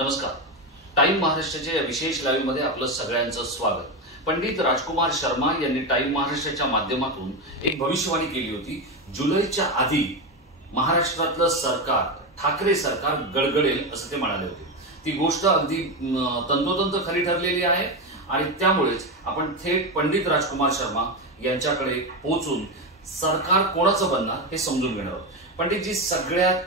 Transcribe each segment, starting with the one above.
नमस्कार. टाइम महाराष्ट्राच्या या विशेष लाईव्ह मध्ये आपलं सगळ्यांचं स्वागत. पंडित राजकुमार शर्मा यांनी टाइम महाराष्ट्राच्या माध्यमातून एक भविष्यवाणी केली होती. जुलैच्या आधी महाराष्ट्रातलं सरकार, ठाकरे सरकार गडगडेल असं ते म्हणाले होते. ती गोष्ट अगदी तंतोतंत खरी ठरलेली आहे आणि त्यामुळेच आपण थेट पंडित राजकुमार शर्मा यांच्याकडे पोहोचून सरकार कोणाचं बनणार हे समजून घेणार आहोत. पंडितजी, सगळ्यात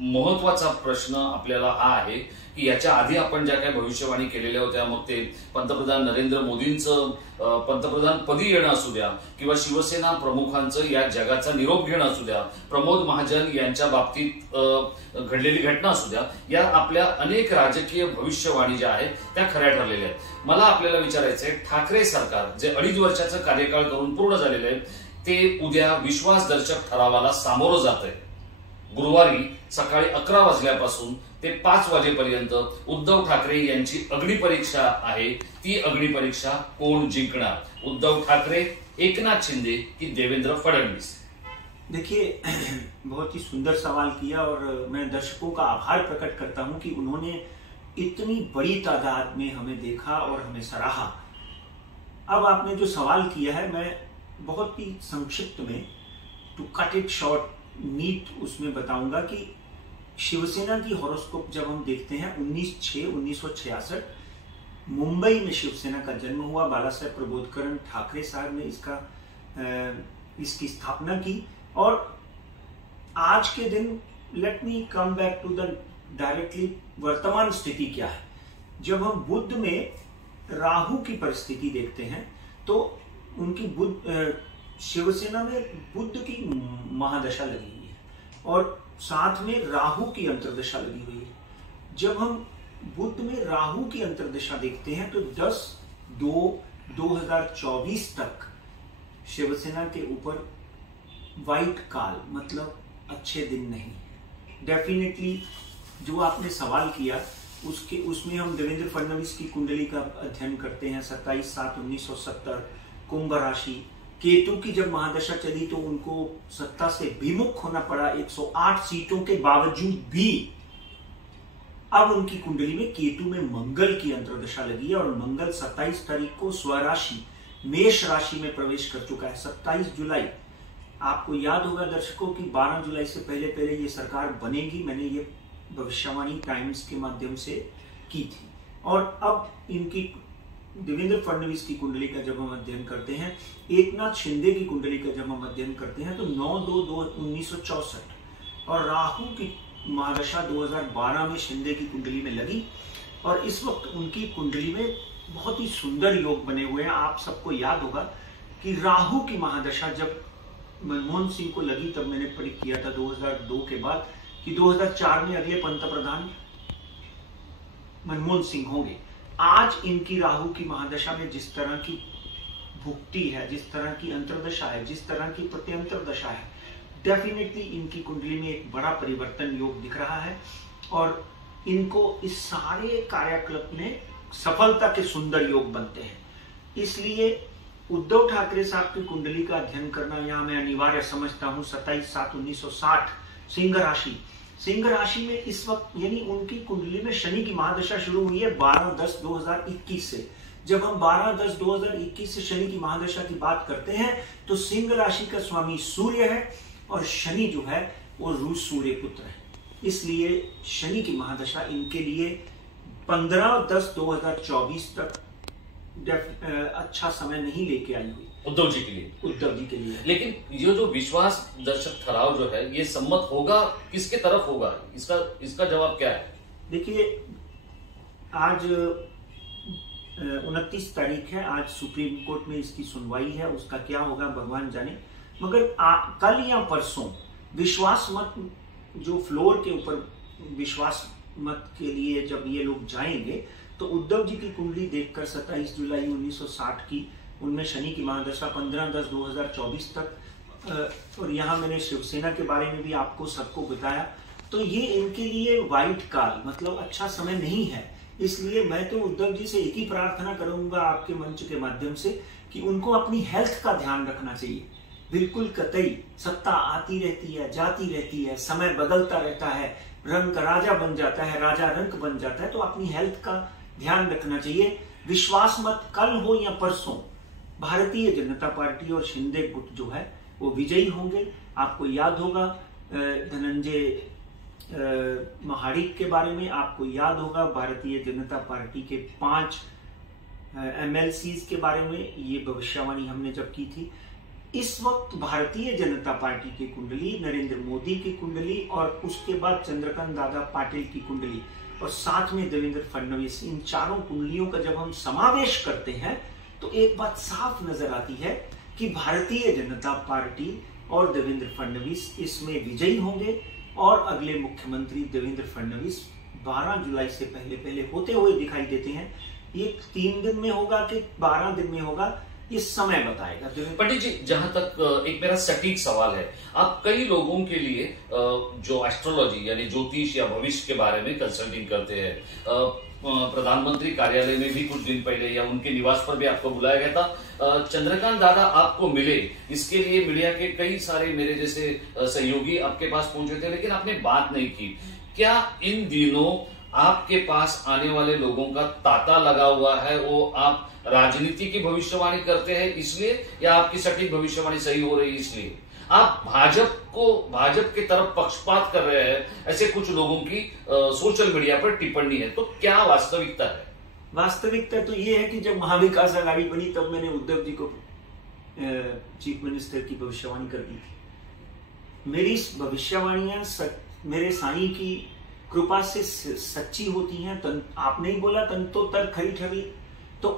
महत्वाचा प्रश्न आपल्याला हा आहे की याच्या आधी आपण ज्या काही भविष्यवाणी केलेल्या होत्या, मग ते पंतप्रधान नरेंद्र मोदींचं पंतप्रधान पदी येणं असू द्या किंवा शिवसेना प्रमुखांचं या जगाचा निरोप घेणं असू द्या, प्रमोद महाजन यांच्या बाबतीत घडलेली घटना असू द्या, या आपल्या अनेक राजकीय भविष्यवाणी ज्या आहेत त्या खऱ्या ठरलेल्या आहेत. मला आपल्याला विचारायचंय, ठाकरे सरकार जे 2.5 वर्षाचं कार्यकाळ करून पूर्ण झालेलं आहे ते उद्या विश्वासदर्शक ठरावाला सामोरं जात आहे. गुरुवारी सकाळी 11 वाजल्यापासून ते 5 वाजेपर्यंत उद्धव ठाकरे यांची अग्निपरीक्षा आहे. ती अग्निपरीक्षा कोण जिंकणार? उद्धव ठाकरे, एकनाथ शिंदे की देवेंद्र फडणवीस? देखिए, बहुत ही सुंदर सवाल किया और मैं दर्शकों का आभार प्रकट करता हूं कि उन्होंने इतनी बड़ी तादाद में हमें देखा और हमें सराहा. अब आपने जो सवाल किया है, मैं बहुत ही संक्षिप्त में, टू कट इट शॉर्ट, नीट उसमें बताऊंगा कि शिवसेना की हॉरोस्कोप जब हम देखते हैं 19/6/1966 मुंबई में शिवसेना का जन्म हुआ. बाला साहेब प्रबोधकर ठाकरे साहब ने इसकी स्थापना की. और आज के दिन let me come back to the directly वर्तमान स्थिति क्या है. जब हम बुध में राहु की परिस्थिति देखते हैं तो उनकी शिवसेना में बुध की महादशा लगी हुई है और साथ में राहु की अंतर्दशा लगी हुई है. जब हम बुध में राहु की अंतर्दशा देखते हैं तो 10/2/2024 तक शिवसेना के ऊपर वाइट काल, मतलब अच्छे दिन नहीं. डेफिनेटली जो आपने सवाल किया उसमें हम देवेंद्र फडणवीस की कुंडली का अध्ययन करते हैं. 27/7/1970 कुंभ राशि. केतु की जब महादशा चली तो उनको सत्ता से विमुख होना पड़ा 108 सीटों के बावजूद भी. अब उनकी कुंडली में केतु में मंगल की अंतर्दशा लगी है और मंगल 27 तारीख को स्वराशि मेष राशि में प्रवेश कर चुका है. 27 जुलाई, आपको याद होगा दर्शकों की 12 जुलाई से पहले ये सरकार बनेगी. मैंने ये भविष्यवाणी टाइम्स के माध्यम से की थी. और अब इनकी देवेंद्र फडणवीस की कुंडली का जब हम अध्ययन करते हैं, एकनाथ शिंदे की कुंडली का जब हम अध्ययन करते हैं तो 9/2/1964 और राहु की महादशा 2012 में शिंदे की कुंडली में लगी. और इस वक्त उनकी कुंडली में बहुत ही सुंदर योग बने हुए हैं. आप सबको याद होगा कि राहु की महादशा जब मनमोहन सिंह को लगी तब मैंने प्रेडिक्ट किया था 2002 के बाद कि 2004 में अगले पंतप्रधान मनमोहन सिंह होंगे. आज इनकी राहु की महादशा में जिस तरह की भुक्ति है, जिस तरह की अंतर्दशा है, जिस तरह की प्रत्यंतर दशा है, डेफिनेटली इनकी कुंडली में एक बड़ा परिवर्तन योग दिख रहा है और इनको इस सारे कार्यकलाप में सफलता के सुंदर योग बनते हैं. इसलिए उद्धव ठाकरे साहब की कुंडली का अध्ययन करना यहाँ मैं अनिवार्य समझता हूँ. 27/7/1960 सिंह राशि में इस वक्त, यानी उनकी कुंडली में शनि की महादशा शुरू हुई है 12/10/2021 से. जब हम 12/10/2021 से शनि की महादशा की बात करते हैं तो सिंह राशि का स्वामी सूर्य है और शनि जो है वो रूस सूर्य पुत्र है. इसलिए शनि की महादशा इनके लिए 15/10/2024 तक अच्छा समय नहीं लेके आई हुई उद्धव जी के लिए. लेकिन ये जो विश्वास दर्शक ठराव जो है ये सम्मत होगा किसके तरफ होगा? इसका जवाब क्या है? देखिए, आज 29 तारीख है. आज सुप्रीम कोर्ट में इसकी सुनवाई है. उसका क्या होगा भगवान जाने. मगर कल या परसों विश्वास मत, जो फ्लोर के ऊपर विश्वास मत के लिए जब ये लोग जाएंगे तो उद्धव जी की कुंडली देखकर 27 जुलाई 1960 की, उनमें शनि की महादशा 15/10/2024 तक. और यहाँ मैंने शिवसेना के बारे में भी आपको सबको बताया. तो ये इनके लिए वाइट काल, मतलब अच्छा समय नहीं है. इसलिए मैं तो उद्धव जी से एक ही प्रार्थना करूंगा आपके मंच के माध्यम से कि उनको अपनी हेल्थ का ध्यान रखना चाहिए. बिल्कुल कतई, सत्ता आती रहती है, जाती रहती है, समय बदलता रहता है, रंग राजा बन जाता है, राजा रंक बन जाता है, तो अपनी हेल्थ का ध्यान रखना चाहिए। विश्वास मत, कल हो या परसों भारतीय जनता पार्टी और शिंदे गुट जो है वो विजयी होंगे। आपको याद होगा धनंजय महाडिक के बारे में, आपको याद होगा भारतीय जनता पार्टी के 5 MLCs के बारे में, ये भविष्यवाणी हमने जब की थी। इस वक्त भारतीय जनता पार्टी की कुंडली, नरेंद्र मोदी की कुंडली और उसके बाद चंद्रकांत दादा पाटिल की कुंडली और साथ में देवेंद्र फडणवीस, इन चारों कुंडलियों का जब हम समावेश करते हैं तो एक बात साफ नजर आती है कि भारतीय जनता पार्टी और देवेंद्र फडणवीस इसमें विजयी होंगे और अगले मुख्यमंत्री देवेंद्र फडणवीस 12 जुलाई से पहले होते हुए दिखाई देते हैं। ये 3 दिन में होगा कि 12 दिन में होगा, ये समय बताएगा। पंडित जी, जहां तक एक मेरा सटीक सवाल है, आप कई लोगों के लिए जो एस्ट्रोलॉजी यानी ज्योतिष या भविष्य के बारे में कंसल्टिंग करते हैं, प्रधानमंत्री कार्यालय में भी कुछ दिन पहले या उनके निवास पर भी आपको बुलाया गया था। चंद्रकांत दादा आपको मिले, इसके लिए मीडिया के कई सारे मेरे जैसे सहयोगी आपके पास पहुंचे थे, लेकिन आपने बात नहीं की। क्या इन दिनों आपके पास आने वाले लोगों का तांता लगा हुआ है, वो आप राजनीति की भविष्यवाणी करते हैं इसलिए, या आपकी सटीक भविष्यवाणी सही हो रही है इसलिए? आप भाजपा की तरफ पक्षपात कर रहे हैं, ऐसे कुछ लोगों की सोशल मीडिया पर टिप्पणी है, तो क्या वास्तविकता है? वास्तविकता तो ये है कि जब महाविकास आघाड़ी बनी तब मैंने उद्धव जी को चीफ मिनिस्टर की भविष्यवाणी कर दी थी। मेरी भविष्यवाणियां मेरे साईं की कृपा से सच्ची होती हैं। आपने ही बोला तंतो तर खरी ठगी, तो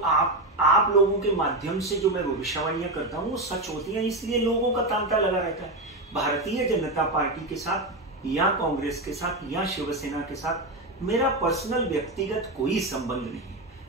आप लोगों के माध्यम से जो मैं भविष्यवाणियां करता हूं वो सच होती हैं, इसलिए लोगों का तांता लगा रहता है। भारतीय जनता पार्टी के साथ या कांग्रेस के साथ या शिवसेना के साथ मेरा पर्सनल व्यक्तिगत कोई संबंध नहीं।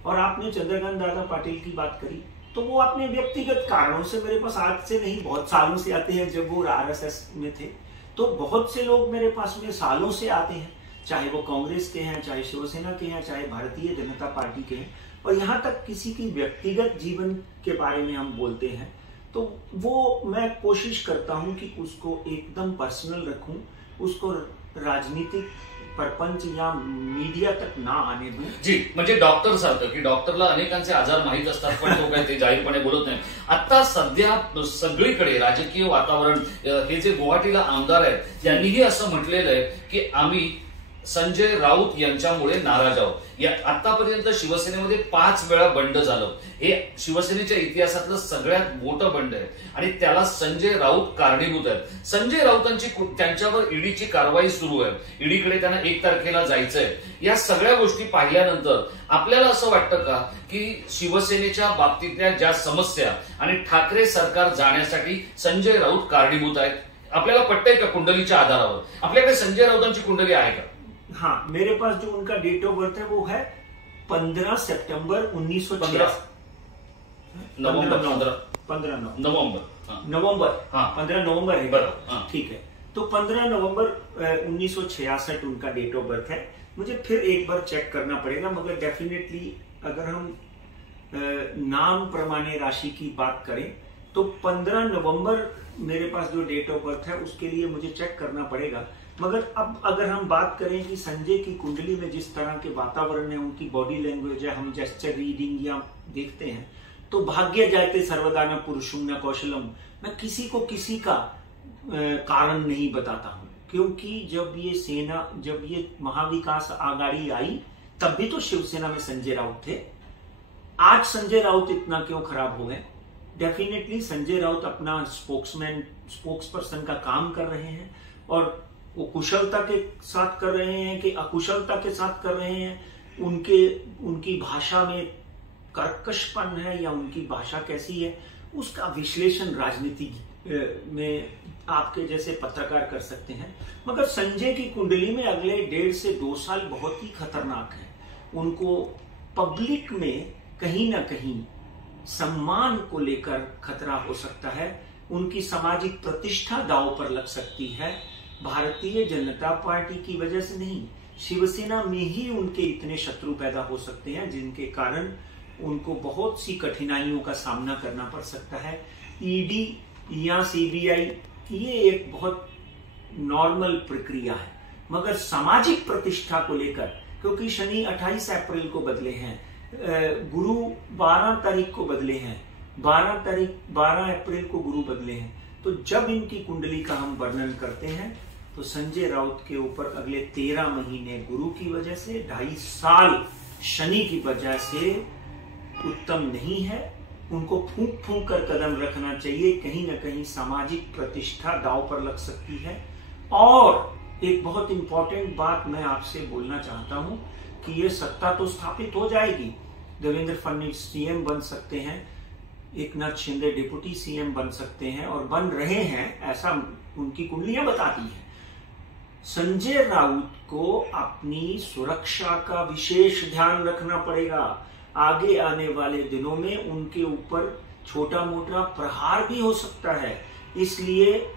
और आपने चंद्रकांत दादा पाटिल की बात करी, तो वो अपने व्यक्तिगत कारणों से मेरे पास आज से नहीं बहुत सालों से आते हैं। जब वो RSS में थे तो बहुत से लोग मेरे पास में सालों से आते हैं, चाहे वो कांग्रेस के हैं, चाहे शिवसेना के हैं, चाहे भारतीय जनता पार्टी के हैं। और यहाँ तक किसी की व्यक्तिगत जीवन के बारे में हम बोलते हैं तो वो मैं कोशिश करता हूं कि उसको एकदम पर्सनल रखूं, उसको राजनीतिक परपंच या मीडिया तक ना आने दूं। जी, म्हणजे डॉक्टर सारखं की डॉक्टरला अनेकांचे आजार माहीत असतात पण तो काय ते जाहीरपणे बोलत नाही। आता सध्या सगळीकडे राजकीय वातावरण, हे जे गुवाहाटीला आमदार आहेत यांनीही असं म्हटलेलं आहे की आम्ही संजय राऊत यांच्यामुळे नाराज आहोत। या आतापर्यंत शिवसेनेमध्ये 5 वेळा बंड झालं, हे शिवसेनेच्या इतिहासातलं सगळ्यात मोठं बंड आहे आणि त्याला संजय राऊत कारणीभूत आहेत। संजय राऊतांची त्यांच्यावर ईडीची कारवाई सुरू आहे, ईडीकडे त्यांना 1 तारखेला जायचंय। या सगळ्या गोष्टी पाहिल्यानंतर आपल्याला असं वाटतं का की शिवसेनेच्या बाबतीतल्या ज्या समस्या आणि ठाकरे सरकार जाण्यासाठी संजय राऊत कारणीभूत आहेत? आपल्याला पटतंय का कुंडलीच्या आधारावर? आपल्याकडे संजय राऊतांची कुंडली आहे का? हाँ, मेरे पास जो उनका डेट ऑफ बर्थ है वो है 15 सितंबर 1986। नवंबर 15 नवंबर है, ठीक है। तो 15 नवंबर 1966 उनका डेट ऑफ बर्थ है। मुझे फिर एक बार चेक करना पड़ेगा, मगर डेफिनेटली अगर हम नाम प्रमाणे राशि की बात करें तो 15 नवंबर मेरे पास जो डेट ऑफ बर्थ है उसके लिए मुझे चेक करना पड़ेगा। मगर अब अगर हम बात करें कि संजय की कुंडली में जिस तरह के वातावरण है, उनकी बॉडी लैंग्वेज है, हम जेस्चर रीडिंग या देखते हैं तो भाग्य जायते सर्वदा न पुरुषम न कौशलम। मैं किसी को किसी का कारण नहीं बताता हूं, क्योंकि जब ये महाविकास आघाड़ी आई तब भी तो शिवसेना में संजय राउत थे। आज संजय राउत इतना क्यों खराब हो गए? डेफिनेटली संजय राउत अपना स्पोक्सपर्सन का काम कर रहे हैं और वो कुशलता के साथ कर रहे हैं कि अकुशलता के साथ कर रहे हैं, उनकी भाषा में कर्कशपन है या उनकी भाषा कैसी है, उसका विश्लेषण राजनीति में आपके जैसे पत्रकार कर सकते हैं। मगर संजय की कुंडली में अगले 1.5 से 2 साल बहुत ही खतरनाक है। उनको पब्लिक में कहीं ना कहीं सम्मान को लेकर खतरा हो सकता है, उनकी सामाजिक प्रतिष्ठा दांव पर लग सकती है। भारतीय जनता पार्टी की वजह से नहीं, शिवसेना में ही उनके इतने शत्रु पैदा हो सकते हैं जिनके कारण उनको बहुत सी कठिनाइयों का सामना करना पड़ सकता है। ईडी या सीबीआई ये एक बहुत नॉर्मल प्रक्रिया है, मगर सामाजिक प्रतिष्ठा को लेकर, क्योंकि शनि 28 अप्रैल को बदले हैं, गुरु 12 तारीख को बदले हैं, 12 अप्रैल को गुरु बदले हैं, तो जब इनकी कुंडली का हम वर्णन करते हैं तो संजय राउत के ऊपर अगले 13 महीने गुरु की वजह से, 2.5 साल शनि की वजह से उत्तम नहीं है। उनको फूंक फूंक कर कदम रखना चाहिए, कहीं ना कहीं सामाजिक प्रतिष्ठा दांव पर लग सकती है। और एक बहुत इंपॉर्टेंट बात मैं आपसे बोलना चाहता हूं कि ये सत्ता तो स्थापित हो जाएगी, देवेंद्र फडणवीस सीएम बन सकते हैं, एकनाथ शिंदे डिप्टी सीएम बन सकते हैं और बन रहे हैं, ऐसा उनकी कुंडलियां बताती हैं। संजय राउत को अपनी सुरक्षा का विशेष ध्यान रखना पड़ेगा। आगे आने वाले दिनों में उनके ऊपर छोटा मोटा प्रहार भी हो सकता है, इसलिए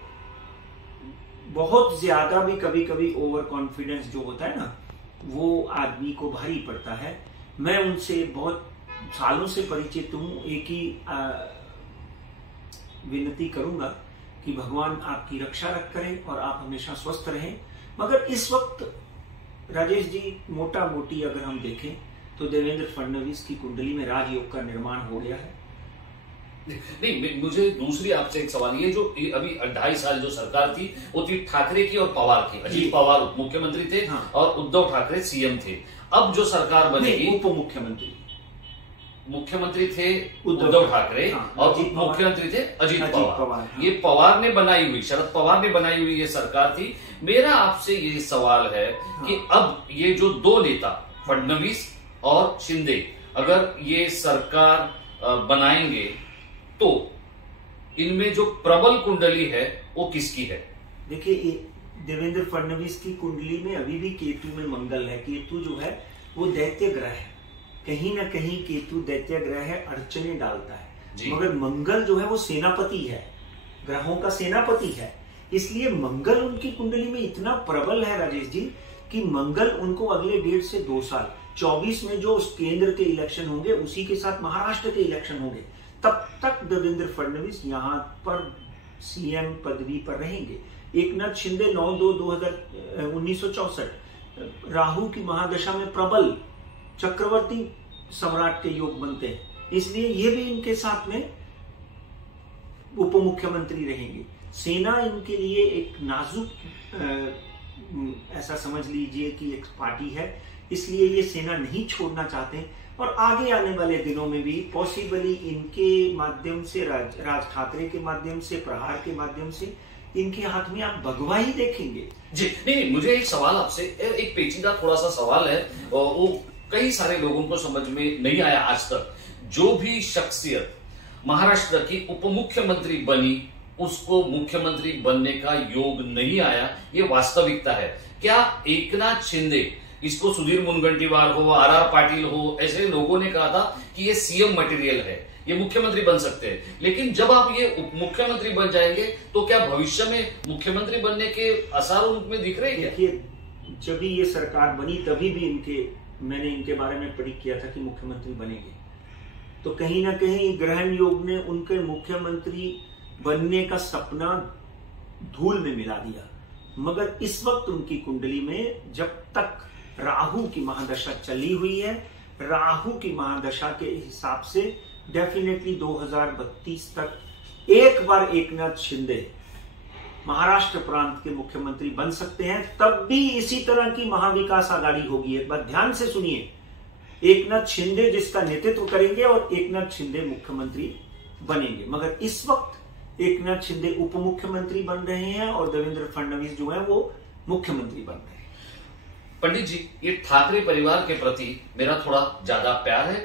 बहुत ज्यादा भी कभी कभी ओवर कॉन्फिडेंस जो होता है ना, वो आदमी को भारी पड़ता है। मैं उनसे बहुत सालों से परिचित हूं, एक ही विनती करूंगा कि भगवान आपकी रक्षा करें और आप हमेशा स्वस्थ रहें। मगर इस वक्त राजेश जी, मोटा मोटी अगर हम देखें तो देवेंद्र फडणवीस की कुंडली में राजयोग का निर्माण हो गया है। नहीं, मुझे दूसरी आपसे एक सवाल, ये जो अभी 2.5 साल जो सरकार थी वो थी ठाकरे की और पवार की। अजीत पवार उप मुख्यमंत्री थे, हाँ, और उद्धव ठाकरे सीएम थे। अब जो सरकार बनेगी, उप मुख्यमंत्री, मुख्यमंत्री थे उद्धव ठाकरे, हाँ, और उप मुख्यमंत्री थे अजीत पवार। हाँ। ये पवार ने बनाई हुई, शरद पवार ने बनाई हुई ये सरकार थी। मेरा आपसे ये सवाल है, हाँ, कि अब ये जो 2 नेता फडणवीस और शिंदे अगर ये सरकार बनाएंगे तो इनमें जो प्रबल कुंडली है वो किसकी है? देखिए, देवेंद्र फडणवीस की कुंडली में अभी भी केतु में मंगल है। केतु जो है वो दैत्य ग्रह है, कहीं ना कहीं केतु दैत्य ग्रह है, अड़चने डालता है। मगर मंगल जो है वो सेनापति है, ग्रहों का सेनापति है, इसलिए मंगल उनकी कुंडली में इतना प्रबल है राजेश जी कि मंगल उनको अगले 1.5 से 2 साल 24 में जो केंद्र के इलेक्शन होंगे उसी के साथ महाराष्ट्र के इलेक्शन होंगे, तब तक देवेंद्र फडणवीस यहाँ पर सीएम पदवी पर रहेंगे। एकनाथ शिंदे 9/2/1964 राहु की महादशा में प्रबल चक्रवर्ती सम्राट के योग बनते हैं, इसलिए ये भी इनके साथ में उप मुख्यमंत्री रहेंगे। सेना इनके लिए एक नाजुक, ऐसा समझ लीजिए कि एक पार्टी है, इसलिए ये सेना नहीं छोड़ना चाहते। और आगे आने वाले दिनों में भी पॉसिबली इनके माध्यम से, राज ठाकरे के माध्यम से, प्रहार के माध्यम से इनके हाथ में आप भगवा ही देखेंगे। जी नहीं, मुझे एक सवाल आपसे, एक पेचीदा थोड़ा सा सवाल है, वो कई सारे लोगों को समझ में नहीं आया आज तक। जो भी शख्सियत महाराष्ट्र की उप मुख्यमंत्री बनी उसको मुख्यमंत्री बनने का योग नहीं आया, ये वास्तविकता है। क्या एकनाथ शिंदे, इसको सुधीर मुनगंटीवार हो, आर पाटिल हो, ऐसे लोगों ने कहा था कि ये सीएम मटेरियल है, ये मुख्यमंत्री बन सकते हैं, लेकिन जब आप ये उप मुख्यमंत्री बन जाएंगे तो क्या भविष्य में मुख्यमंत्री बनने के आसार उनमें दिख रहे हैं? देखिए, जब भी ये सरकार बनी तभी भी मैंने इनके बारे में प्रेडिक्ट किया था कि मुख्यमंत्री बनेंगे, तो कहीं ना कहीं ग्रहण योग ने उनके मुख्यमंत्री बनने का सपना धूल में मिला दिया। मगर इस वक्त उनकी कुंडली में जब तक राहु की महादशा चली हुई है, राहु की महादशा के हिसाब से डेफिनेटली 2032 तक एक बार एकनाथ शिंदे महाराष्ट्र प्रांत के मुख्यमंत्री बन सकते हैं। तब भी इसी तरह की महाविकास आघाड़ी होगी। एक बार ध्यान से सुनिए, एकनाथ शिंदे जिसका नेतृत्व करेंगे और एकनाथ शिंदे मुख्यमंत्री बनेंगे। मगर इस वक्त एकनाथ शिंदे उप मुख्यमंत्री बन रहे हैं और देवेंद्र फडणवीस जो है वो मुख्यमंत्री बन रहे हैं। पंडित जी, ये ठाकरे परिवार के प्रति मेरा थोड़ा ज्यादा प्यार है।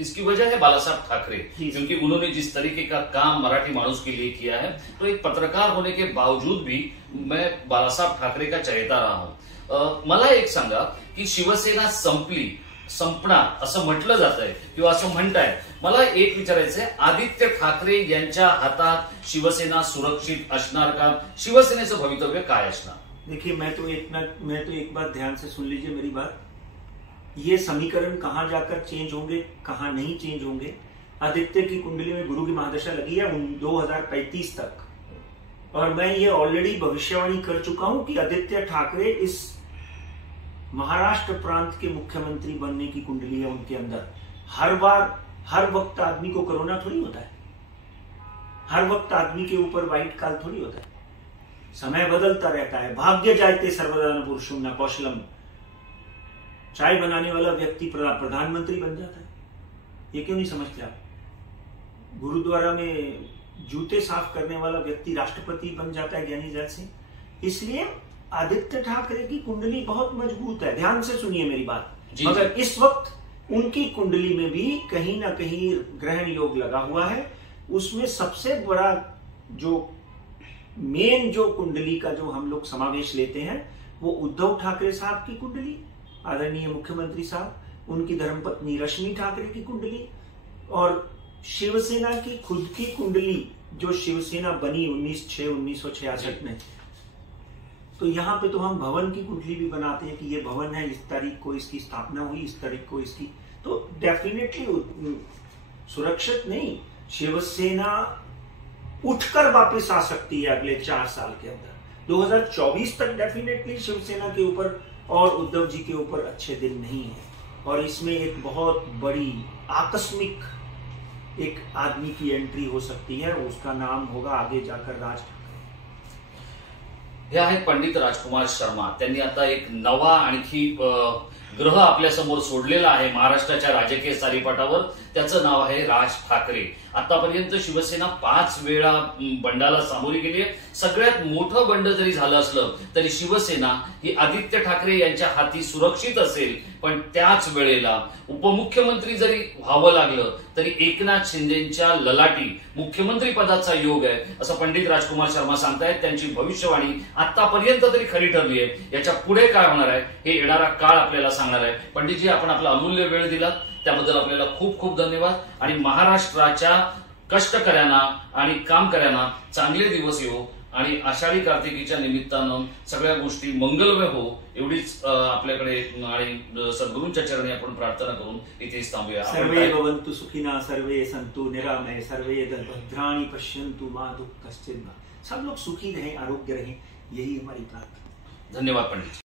इसकी वजह है बाला साहब ठाकरे, क्योंकि उन्होंने जिस तरीके का काम मराठी माणूस के लिए किया है, तो एक पत्रकार होने के बावजूद भी मैं बाला साहब ठाकरे का चहेता रहा हूं। मला एक सांगा की शिवसेना संपणार असं म्हटलं जात आहे किंवा असं म्हणताय, मला एक विचारायचंय, आदित्य ठाकरे यांच्या हातात शिवसेना सुरक्षित असणार का? शिवसेनेचं भवितव्य काय असणार? देखिए, मैं तो एक बात ध्यान से सुन लीजिए मेरी बात। ये समीकरण कहां जाकर चेंज होंगे, कहां नहीं चेंज होंगे। आदित्य की कुंडली में गुरु की महादशा लगी है 2035 तक, और मैं ये ऑलरेडी भविष्यवाणी कर चुका हूं कि आदित्य ठाकरे इस महाराष्ट्र प्रांत के मुख्यमंत्री बनने की कुंडली है उनके अंदर। हर वक्त आदमी को कोरोना थोड़ी होता है, हर वक्त आदमी के ऊपर वाइट काल थोड़ी होता है। समय बदलता रहता है। भाग्य जायते सर्वदा न पुरुषम न कौशलम। चाय बनाने वाला व्यक्ति प्रधानमंत्री बन जाता है, ये क्यों नहीं समझते आप? गुरुद्वारा में जूते साफ करने वाला व्यक्ति राष्ट्रपति बन जाता है ज्ञानी जैल सिंह। इसलिए आदित्य ठाकरे की कुंडली बहुत मजबूत है। ध्यान से सुनिए मेरी बात। मगर इस वक्त उनकी कुंडली में भी कहीं ना कहीं ग्रहण योग लगा हुआ है। उसमें सबसे बड़ा जो मेन जो कुंडली का जो हम लोग समावेश लेते हैं वो उद्धव ठाकरे साहब की कुंडली, आदरणीय मुख्यमंत्री साहब, उनकी धर्मपत्नी रश्मि ठाकरे की कुंडली और शिवसेना की खुद की कुंडली जो शिवसेना बनी 1966 में। तो यहाँ पे तो हम भवन की कुंडली भी बनाते हैं कि ये भवन है, इस तारीख को इसकी स्थापना हुई, इस तारीख को इसकी। तो डेफिनेटली सुरक्षित नहीं, शिवसेना उठकर वापस आ सकती है अगले 4 साल के अंदर। 2024 तक डेफिनेटली शिवसेना के ऊपर और उद्धव जी के ऊपर अच्छे दिन नहीं है। और इसमें एक बहुत बड़ी आकस्मिक एक आदमी की एंट्री हो सकती है, उसका नाम होगा आगे जाकर राज ठाकरे। हे आहेत पंडित राजकुमार शर्मा। त्यांनी आता एक नवा आणखी ग्रह आपल्या समोर सोडलेला आहे महाराष्ट्राच्या राजकीय सारीपाटावर। त्याचं नाव आहे राज ठाकरे। आतापर्यंत शिवसेना 5 वेळा बंडाला सामोरी गेली आहे। सगळ्यात मोठं बंड जरी झालं असलं तरी शिवसेना ही आदित्य ठाकरे यांच्या हाती सुरक्षित असेल, पण त्याच वेळेला उपमुख्यमंत्री जरी व्हावं लागलं तरी एकनाथ शिंदेच्या ललाटी मुख्यमंत्री पदाचा योग आहे असं पंडित राजकुमार शर्मा सांगतायत। त्यांची भविष्यवाणी आतापर्यंत तरी खरी ठरली आहे। याच्या पुढे काय होणार आहे हे येणारा काळ आपल्याला सांगणार आहे। पंडितजी, आपण आपला अमूल्य वेळ दिलात त्याबद्दल आपल्याला खूप खूप धन्यवाद। आणि महाराष्ट्राच्या कष्टकऱ्यांना आणि कामकऱ्यांना चांगले दिवस येवो आणि आषाढी कार्तिकीच्या निमित्तानं सगळ्या गोष्टी मंगलमय हो एवढीच आपल्याकडे आणि सद्गुरूंच्या चरणी आपण प्रार्थना करून इथेच थांबूया। सर्वे भवन्तु सुखिनः, सर्वे सन्तु निरामय, सर्वे भद्राणि पश्यन्तु मा दुःखश्चित्। सब लोग सुखी रहें, आरोग्य रहें, यही हमारी प्रार्थना। धन्यवाद पंडित।